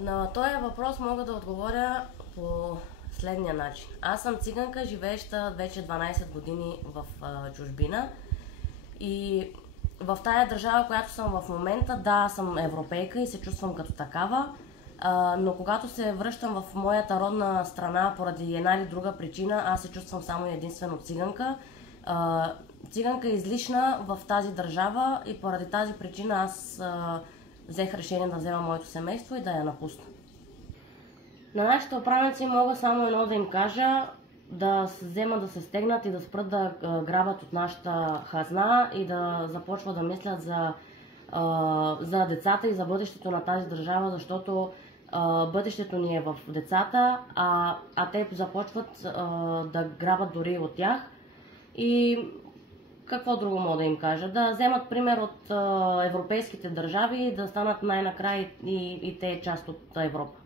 На този въпрос мога да отговоря по следния начин. Аз съм циганка, живееща вече 12 години в чужбина и в тая държава, която съм в момента, да, съм европейка и се чувствам като такава, но когато се връщам в моята родна страна поради една или друга причина, аз се чувствам само и единствено циганка. Циганка е излишна в тази държава и поради тази причина аз взех решение да взема моето семейство и да я напусна. На нашите управници мога само едно да им кажа: да вземат да се стегнат и да спрат да грабят от нашата хазна и да започват да мислят за децата и за бъдещето на тази държава, защото бъдещето ни е в децата, а те започват да грабят дори от тях. И какво друго мога да им кажа? Да вземат пример от европейските държави и да станат най-накрая и те част от Европа.